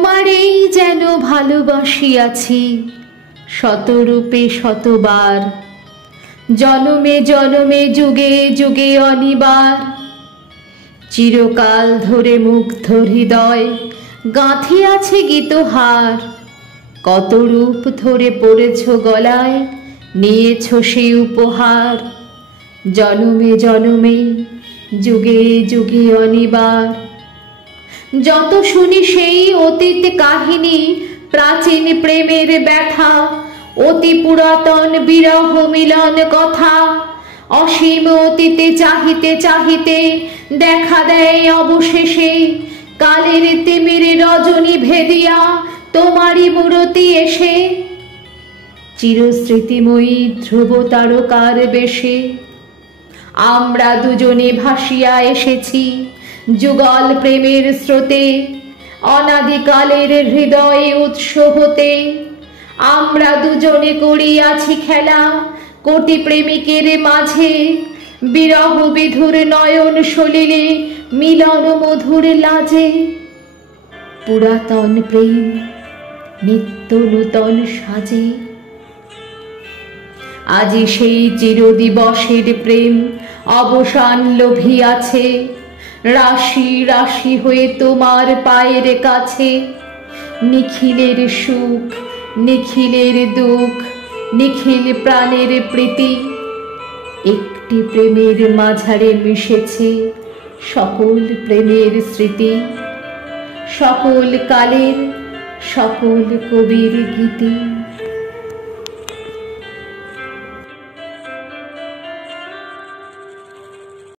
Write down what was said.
তোমারেই যেন ভালোবাসিয়াছি শতরূপে শতবার, জনমে জনমে যুগে যুগে অনিবার। চিরকাল ধরে মুগ্ধ হৃদয় গাঁথিয়াছে গীতহার, কত রূপ ধরে পড়েছ গলায়, নিয়েছ সেই উপহার। জনমে জনমে যুগে যুগে অনিবার। যত শুনি সেই অতীত কাহিনী, প্রাচীন প্রেমের ব্যথা, অতি পুরাতন বিরহ মিলন কথা, অসীম অতীতে চাহিতে চাহিতে দেখা দেয় অবশেষে কালের তিমির রজনী ভেদিয়া তোমারই মূরতি এসে। চিরস্মৃতিময়ী ধ্রুব তারকার বেশে আমরা দুজনে ভাসিয়া এসেছি যুগল প্রেমের স্রোতে, অনাদিকালের হৃদয়ে উৎস হতে। আমরা দুজনে করিয়াছি খেলা কোটি প্রেমিকের মাঝে, বিরহ বিধুর নয়ন সলিলে মিলন মধুর লাজে। পুরাতন প্রেম নিত্য নূতন সাজে, আজি সেই চিরদিবসের প্রেম অবসান লোভিয়াছে, রাশি রাশি হয়ে তোমার পায়ের কাছে। নিখিলের সুখ নিখিলের দুঃখ, নিখিল প্রাণের প্রীতি, একটি প্রেমের মাঝারে মিশেছে সকল প্রেমের স্মৃতি, সকল কালের সকল কবির গীতি।